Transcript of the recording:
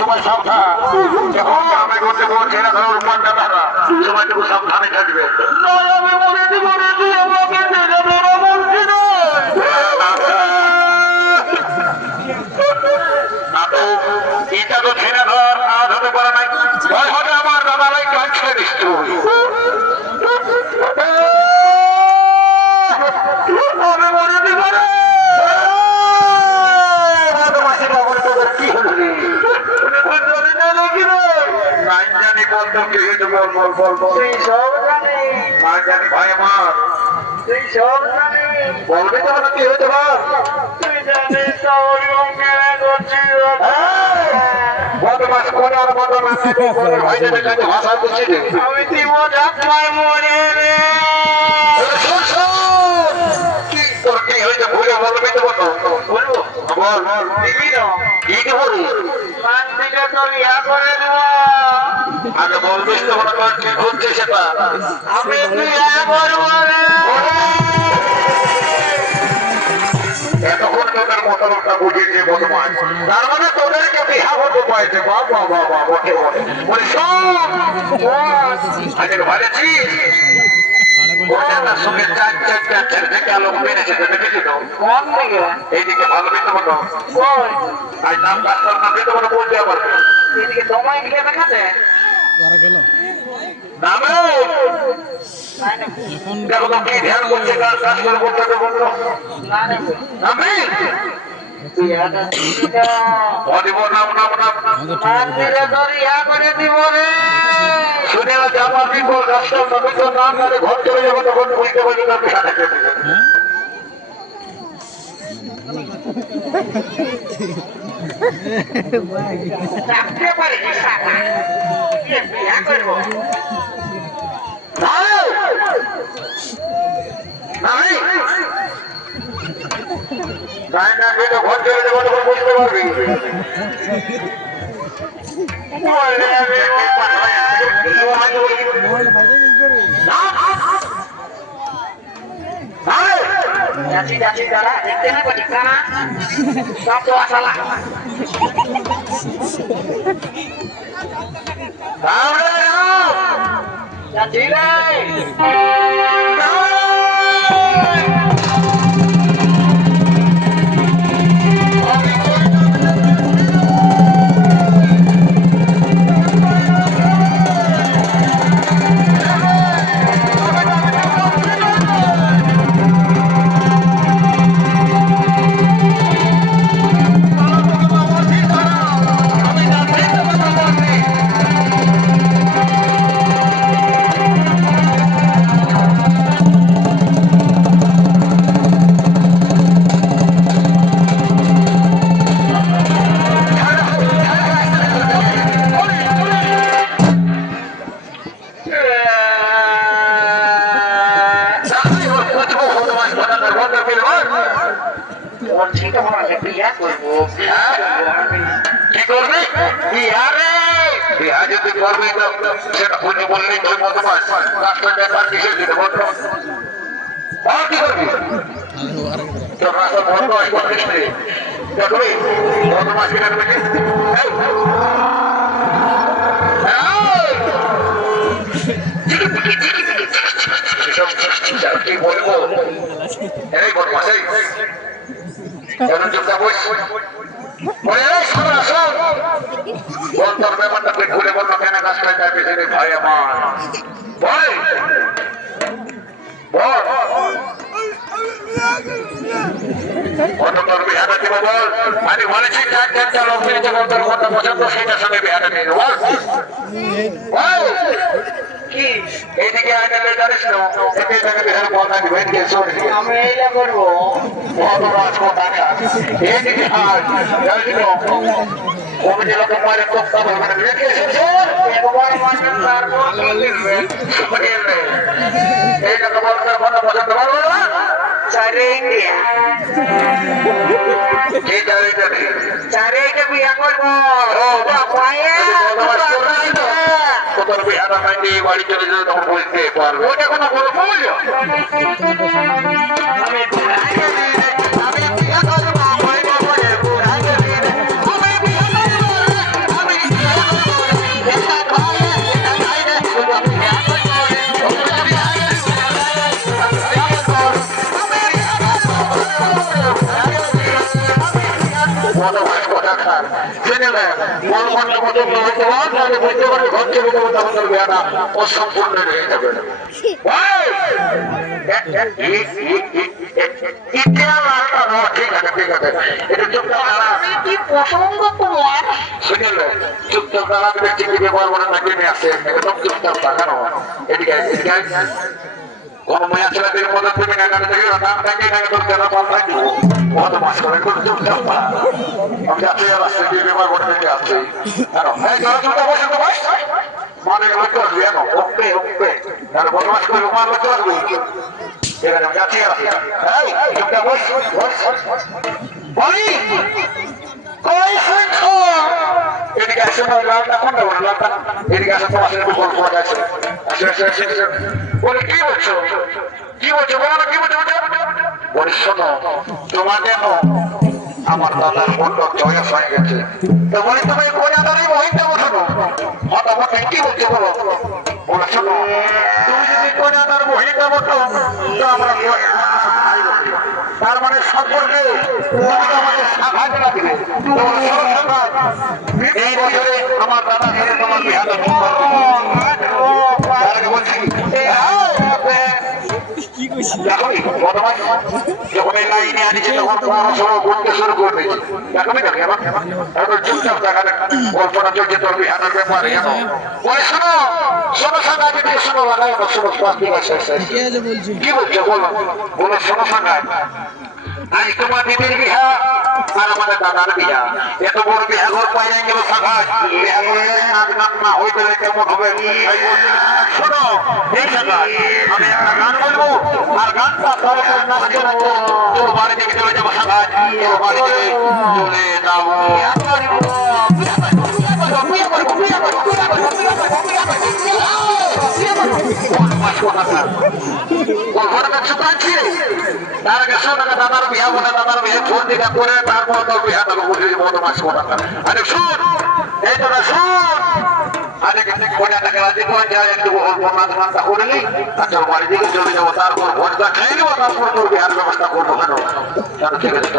সবাই সাবধান। এখন গ্রামে গঞ্জে কোনো ছেলে ধরার উপায়টা দেখা সবাই একটু সাবধানে থাকবে। এটা তো ছেলে ধর আজ হতে পারে নাই, ভয় হবে আমার দাদারাই গাছ ছেড়ে দিচ্ছ। ভাই আমার বলবে তো কি হতে পার ভাষা করছি তোর কি হয়েছে ভুলে বলবে তো বলবো আগে বলবিস তো মনে কর কি ঘুরছে সেটা আমি এতক্ষণ তোদের মতলবটা বুঝিয়েছে বদমাস, তার মানে তোদেরকে বিহা হতে পাইছে। বাবা বাবা বটে বটে বলি শোন আগে ভালেছিস ওটার সঙ্গে চার চারটা ছেলেকে আলোক মেরেছে দেখেছি তো এইদিকে ভালো পেতে বলো আজ নাম কাজ করার না পেতে বলো বলতে আবার এদিকে তোমায় গিয়ে দেখাতে দেখো তো কি ধ্যান করছে কাজ করে করতে বললো দিব নাম নাম নাম শুনে আমার বিপদ রাষ্ট্র পবিত্র নাম ঘর চলে যাবো তখন বুঝতে পারি না ঘর চলে যাবো তখন বুঝতে পারবি যাচ্ছি যাচ্ছি দাদা দেখতে না ঠিকানা সব তো আসালা যাচ্ছি সেটা বললে বললেই তুই বদমাস রাস্তায় ব্যাপার কিসের দিতে বলতো আর কি করবি তোর রাস্তা বন্ধ হয় করিস নি দেখবি বদমাস কিনা তুমি কি বলবো এই বদমাস এই চুপটা বস তোর ব্যাপারটা তুই ঘুরে বললো কেন রাস্তায় যাবি ভাই আমার বল বল কত তোর বিহারে দিব বল আমি বলেছি চার চারটা লোক মিলেছে বল তোর মতো পছন্দ সেইটার সঙ্গে বিহারে দিয়ে দেবো বল কি এইদিকে আগে জানিস না একে জায়গায় বিহারে বল আমি ভেটকে আমি এইটা করবো বল রাজপথ আগে এইদিকে হাত জানিস না কমিটি লোক মারে করতে হবে মানে ভেটকে এসেছে একবার মাসের তারপর এই লোক বলতে মতো পছন্দ বলবো না চারে ইন্ডিয়া কি চারে যাবে চারে বিয়া করবো তোর বিহারা মাইন্ডে বাড়ি চলে যাবে তখন বলতে পারবে ওটা কোনো গল্প বললো আমি সংসার জেনেলে বলবন্ধ মতো ভগবান তাহলে বুঝতে পারবে ঘর থেকে তখন বিয়াটা অসম্পূর্ণ রয়ে যাবে ঠিক আছে ঠিক আছে এটা চুপচাপ শুনলে চুপচাপ দাঁড়া চিঠি ব্যবহার করে নাকি নিয়ে আসছে একদম চুপচাপ তাকানো এদিকে কোন মেয়া ছেলেদের মধ্যে তুমি নাগানে থেকে নাম থাকি নাকি তোর কেন পাল থাকি কত মাস করে চুপচাপ আমি যাচ্ছি আসছে দিয়ে ব্যবহার করে থেকে আসছি কেন চুপচাপ বসে তো বস মানে লক্ষ্য আসবি কেন ওকে ওকে তাহলে বদমাস করে রুমার লক্ষ্য আসবি ঠিক আছে আমি যাচ্ছি আসছি চুপচাপ বস বস বলি কই শুনছো এদিকে আসে না লালটা কোনটা বলে লালটা এদিকে আসে তোমার সাথে গল্প করে আছে বলে কি বলছো বলো না কি বলছো বলে শোনো তোমার যেন আমার দাদার বন্ধ চয়েস হয়ে গেছে তো বলি তুমি কোনাদারি মহিতে বসো মতামত কি বলছো বলো বলে শোনো তুমি যদি কোনাদার মহিতে বসো তো আমরা তার মানে সম্পর্কে আমাদের সাহায্য লাগবে এই বছরে আমার দাদা তোমার বিহার বলছি যখন এই লাইনে আনিছে তখন পড়াশোনা করতে শুরু করে চুপচাপ দেখালে কল্পনা চলছে তোর বিহানের ব্যাপারে বলে শোনো শোনো সাঙ্গায় শোনো লাগাই না শোনো কি বলছো বলো বলো শোনো সাঙ্গায় আজ তোমার দিদির বিহা আর আমাদের দাদার বিহা এত বড় বিহা ঘর পাইয়ে গেল সাঙ্গায় বিহা করে নাচ গান না হয়ে গেলে কেমন হবে শোনো এই সাঙ্গায় আমি একটা গান বলবো আর গানটা পরে নাচতে নাচতে তোর বাড়ি থেকে চলে যাবো সাঙ্গায় তোর বাড়ি থেকে চলে যাবো তার আগে শোন দাদার বিহা বলে দাদার বিয়ে ফোন দিকে করে তারপর তোর বিহা তাকে বলছে বদমাস কথা আরে শুন এই তোরা শুন আরে কোটা টাকা রাজি করে যায় একটু নাচ গানটা করে নি তারপর বাড়ি দিকে চলে যাবো তারপর ভোজটা খেয়ে নেবো তারপর তোর বিহার ব্যবস্থা করবো কেন ঠিক আছে